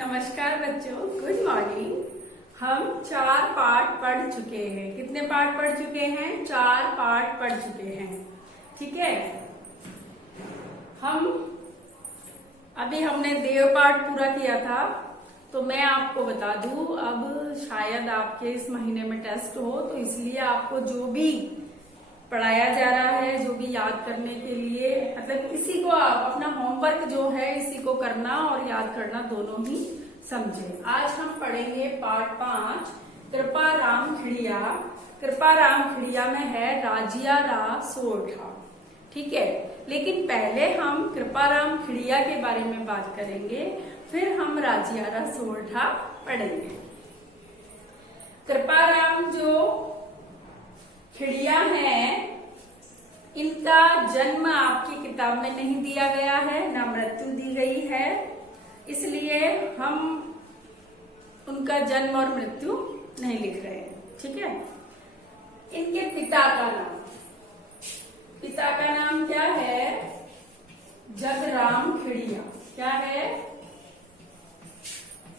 नमस्कार बच्चों, good morning. हम 4 पाठ पढ़ चुके हैं। कितने पाठ पढ़ चुके हैं? 4 पाठ पढ़ चुके हैं। ठीक है। हमने देव पाठ पूरा किया था। तो मैं आपको बता दूं, अब शायद आपके इस महीने में टेस्ट हो, तो इसलिए आपको जो भी पढ़ाया जा रहा है, जो भी याद करने के लिए, मतलब इसी को आप अपना होमवर्क जो है इसी को करना और याद करना दोनों ही समझे। आज हम पढ़ेंगे पाठ 5, कृपा राम खिड़िया। कृपा राम खिड़िया में है राजिया रा सोरठा। ठीक है, लेकिन पहले हम कृपा राम खिड़िया के बारे में बात करेंगे, फिर हम राजिया रा सोरठा पढ़ेंगे। कृपा राम जो खिड़िया है, इनका जन्म आपकी किताब में नहीं दिया गया है, ना मृत्यु दी गई है, इसलिए हम उनका जन्म और मृत्यु नहीं लिख रहे हैं। ठीक है। इनके पिता का नाम क्या है? जगराम खिड़िया। क्या है?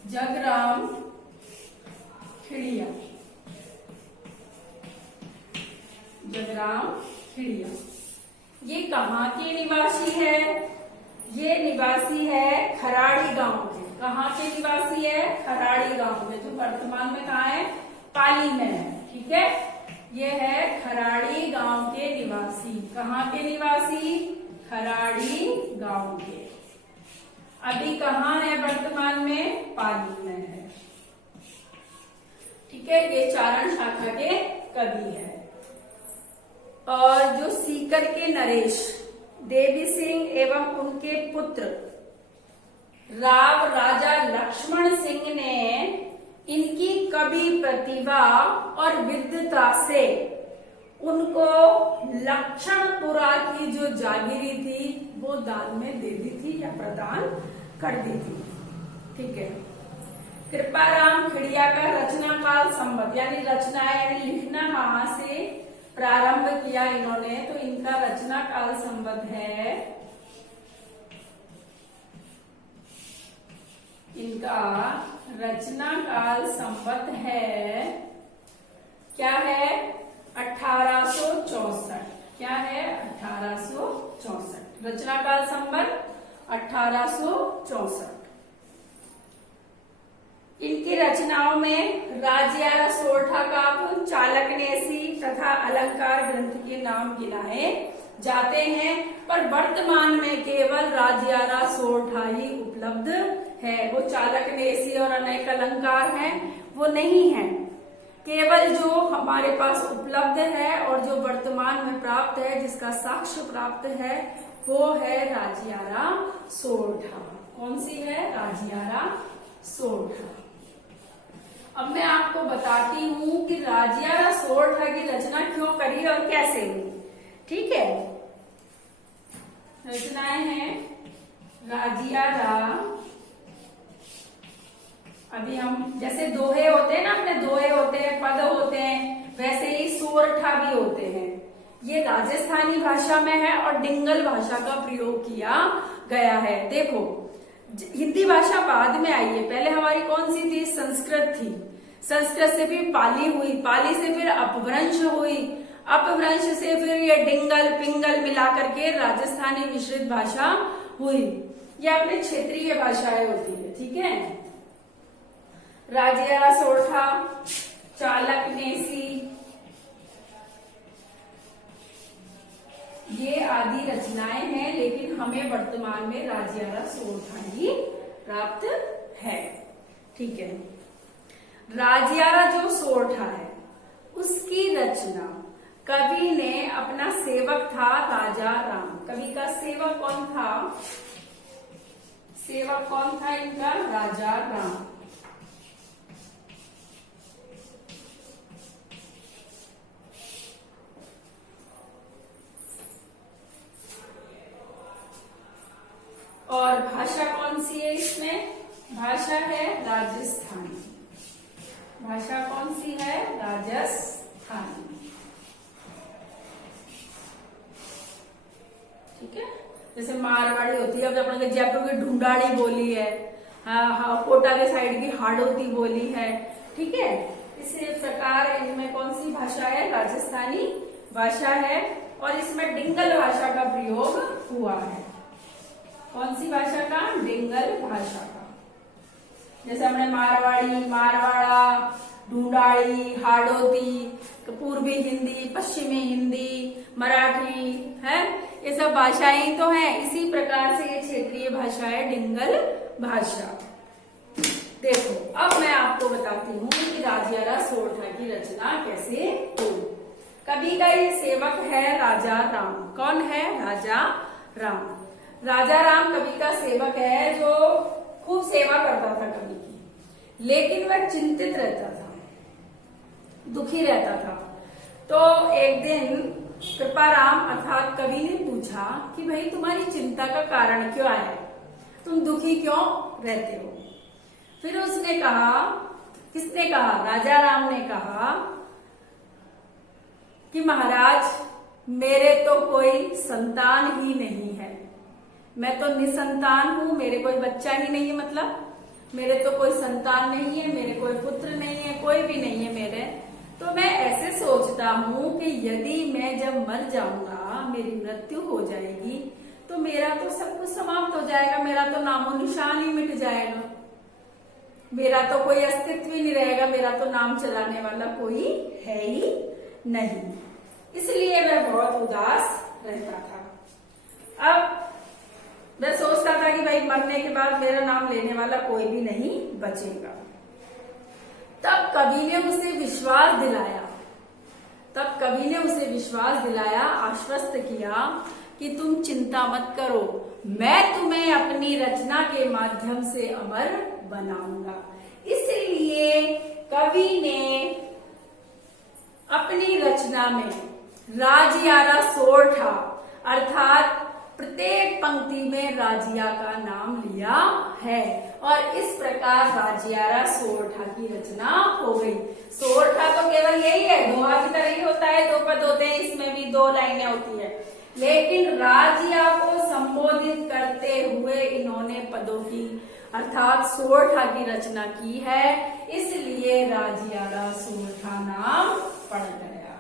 जगराम खिड़िया। जगराम खिड़िया। ये कहाँ के निवासी है? ये निवासी है खराड़ी गांव के। कहाँ के निवासी है? खराड़ी गांव के, जो वर्तमान में कहाँ है? पाली में है। ठीक है। ये है खराड़ी गांव के निवासी। कहाँ के निवासी? खराड़ी गांव के। अभी कहाँ है वर्तमान में? पाली में है। ठीक है। ये चारण शाखा के कवि है। और जो सीकर के नरेश देवी सिंह एवं उनके पुत्र राव राजा लक्ष्मण सिंह ने इनकी कवि प्रतिभा और विद्वता से उनको लक्षणपुरा की जो जागीरी थी वो दान में दे दी थी या प्रदान कर दी थी। ठीक है। कृपा राम खिड़िया का रचना काल संबंध, यानी रचना यानी लिखना कहाँ से प्रारंभ किया इन्होंने, तो इनका रचना काल संबंध है, इनका रचना काल संबंध है, क्या है? 1864। क्या है? 1864। रचना काल संबंध 1864। इनकी रचनाओं में राजिया रा सोरठा का चालकनेसी तथा अलंकार ग्रंथ के नाम गिनाए जाते हैं, पर वर्तमान में केवल राजिया रा सोरठा ही उपलब्ध है। वो चालकनेसी और अनेक अलंकार हैं, वो नहीं है। केवल जो हमारे पास उपलब्ध है और जो वर्तमान में प्राप्त है, जिसका साक्ष्य प्राप्त है, वो है राजिया रा सोरठा। कौन सी है? राजिया रा सोरठा। अब मैं आपको बताती हूँ कि राजिया रा सोरठा की रचना क्यों करी और कैसे हुई। ठीक है। रचनाएं हैं राजिया रा। अभी हम जैसे दोहे होते हैं ना, अपने दोहे होते हैं, पद होते हैं, वैसे ही सोरठा भी होते हैं। ये राजस्थानी भाषा में है और डिंगल भाषा का प्रयोग किया गया है। देखो, हिंदी भाषा बाद में आई है, पहले हमारी कौन सी थी? संस्कृत थी। संस्कृत से फिर पाली हुई, पाली से फिर अपभ्रंश हुई, अपभ्रंश से फिर ये डिंगल पिंगल मिला करके राजस्थानी मिश्रित भाषा हुई। ये अपने क्षेत्रीय भाषाएं होती है। ठीक है। राजिया रा सोरठा, चालकनेसी, ये आदि रचनाएं हैं, लेकिन हमें वर्तमान में राजिया रा सोरठा ही प्राप्त है। ठीक है। राजिया रा जो सोरठा है, उसकी रचना कवि ने अपना सेवक था राजा राम। कवि का सेवक कौन था? सेवक कौन था इनका? राजा राम। और भाषा कौन सी है इसमें? भाषा है राजस्थानी। भाषा कौन सी है? राजस्थानी। ठीक है। जैसे मारवाड़ी होती है, अब अपने जयपुर की ढूंढाड़ी बोली है, कोटा के साइड की हाड़ौती बोली है, ठीक है। इसी प्रकार इनमें कौन सी भाषा है, राजस्थानी भाषा है, और इसमें डिंगल भाषा का प्रयोग हुआ है। कौन सी भाषा का, डिंगल भाषा का। जैसे हमने मारवाड़ी, मारवाड़ा, ढूंढाड़ी, हाड़ौती, पूर्वी हिंदी, पश्चिमी हिंदी, मराठी है, ये सब भाषाएं तो हैं। इसी प्रकार से ये क्षेत्रीय भाषा है डिंगल भाषा। देखो अब मैं आपको बताती हूँ कि राजियारा सोरठा की रचना कैसे हुई। कवि का ये सेवक है राजा राम। कौन है, राजा राम। राजा राम कवि का सेवक है जो खूब सेवा करता था कवि की, लेकिन वह चिंतित रहता था, दुखी रहता था। तो एक दिन कृपाराम अर्थात कवि ने पूछा कि भाई तुम्हारी चिंता का कारण क्या है, तुम दुखी क्यों रहते हो। फिर उसने कहा, किसने कहा, राजा राम ने कहा कि महाराज मेरे तो कोई संतान ही नहीं है, मैं तो निसंतान हूं, मेरे कोई बच्चा ही नहीं है, मतलब मेरे तो कोई संतान नहीं है, मेरे कोई पुत्र नहीं है, कोई भी नहीं है मेरे। तो मैं ऐसे सोचता हूं कि यदि मैं जब मर जाऊंगा, मेरी मृत्यु हो जाएगी, तो मेरा तो सब कुछ समाप्त हो जाएगा, मेरा तो नामो निशान ही मिट जाएगा, मेरा तो कोई अस्तित्व ही नहीं रहेगा, मेरा तो नाम चलाने वाला कोई है ही नहीं। इसलिए वह बहुत उदास रहता था। अब वह सोचता था कि भाई मरने के बाद मेरा नाम लेने वाला कोई भी नहीं बचेगा। तब कवि ने उसे विश्वास दिलाया, आश्वस्त किया कि तुम चिंता मत करो, मैं तुम्हें अपनी रचना के माध्यम से अमर बनाऊंगा। इसलिए कवि ने अपनी रचना में राजियारा सोरठा अर्थात प्रत्येक पंक्ति में राजिया का नाम लिया है, और इस प्रकार राजियारा सोरठा की रचना हो गई। सोरठा तो केवल यही है, दोहा की तरह ही होता है, दो पद होते हैं, इसमें भी दो लाइनें होती है, लेकिन राजिया को संबोधित करते हुए इन्होंने पदों की अर्थात सोरठा की रचना की है, इसलिए राजियारा सोरठा नाम पड़ गया।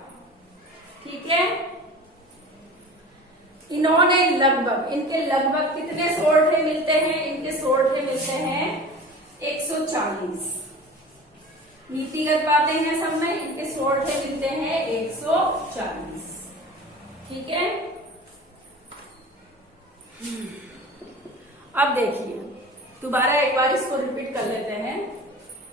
ठीक है, इनके लगभग कितने सोरठे मिलते हैं, इनके सोरठे मिलते हैं 140। नीतिगत बातें हैं सब में, इनके सोरठे मिलते हैं 140। ठीक है, अब देखिए दोबारा एक बार इसको रिपीट कर लेते हैं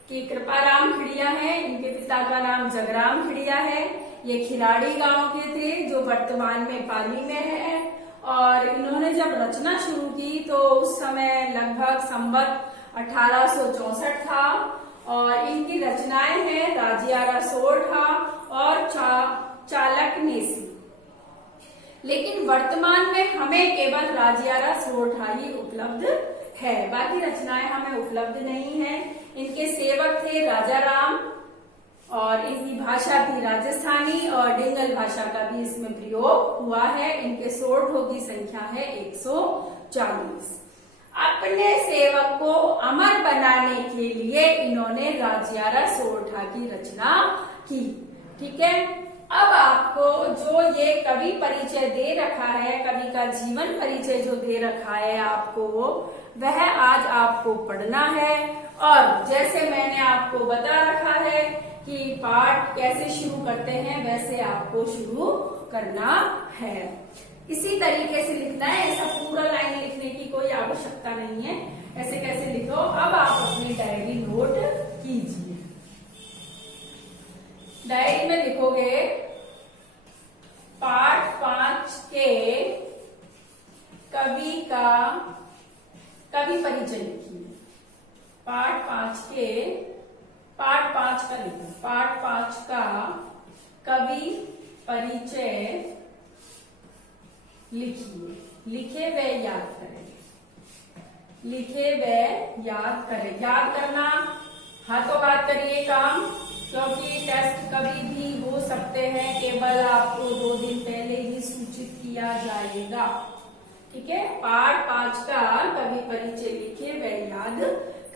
कि कृपाराम खिड़िया है, इनके पिता का नाम जगराम खिड़िया है, ये खिलाड़ी गांव के थे जो वर्तमान में पाली में है, और इन्होंने जब रचना शुरू की तो उस समय लगभग संवत 1864 था, और इनकी रचनाएं हैं राजियारा सोरठा और चालकनेसी। लेकिन वर्तमान में हमें केवल राजियारा सोरठा ही उपलब्ध है, बाकी रचनाएं हमें उपलब्ध नहीं है। इनके सेवक थे राजा राम, और इनकी भाषा थी राजस्थानी, और डिंगल भाषा का भी इसमें प्रयोग हुआ है। इनके सोरठों की संख्या है 140। अपने सेवक को अमर बनाने के लिए इन्होंने राजियारा सोरठा की रचना की। ठीक है, अब आपको जो ये कवि परिचय दे रखा है, कवि का जीवन परिचय जो दे रखा है आपको, वह आज आपको पढ़ना है। और जैसे मैंने आपको बता रखा है कि पाठ कैसे शुरू करते हैं, वैसे आपको शुरू करना है। इसी तरीके से लिखना है, ऐसा पूरा लाइन लिखने की कोई आवश्यकता नहीं है। ऐसे कैसे लिखो, अब आप अपनी डायरी नोट कीजिए। डायरी में लिखोगे पाठ 5 के कवि परिचय लिखिए। पाठ 5 का लिखो, पाठ 5 का कवि परिचय लिखिए। लिखे व याद करें, लिखे व याद करें। याद करना हाथों हाथ करिए काम, क्योंकि टेस्ट कभी भी हो सकते हैं, केवल आपको 2 दिन पहले ही सूचित किया जाएगा। ठीक है, पाठ 5 का कवि परिचय लिखे व याद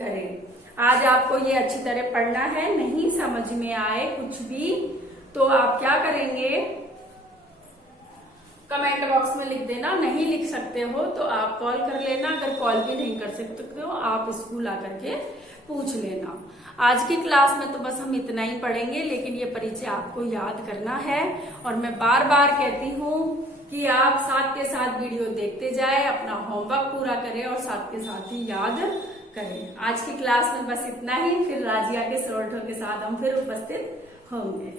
करें। आज आपको ये अच्छी तरह पढ़ना है। नहीं समझ में आए कुछ भी तो आप क्या करेंगे, कमेंट बॉक्स में लिख देना। नहीं लिख सकते हो तो आप कॉल कर लेना। अगर कॉल भी नहीं कर सकते हो आप स्कूल आकर के पूछ लेना। आज की क्लास में तो बस हम इतना ही पढ़ेंगे, लेकिन ये परिचय आपको याद करना है। और मैं बार बार कहती हूँ कि आप साथ के साथ वीडियो देखते जाए, अपना होमवर्क पूरा करें और साथ के साथ ही याद करें। आज की क्लास में बस इतना ही। फिर राजिया के सोल्ठों के साथ हम फिर उपस्थित होंगे।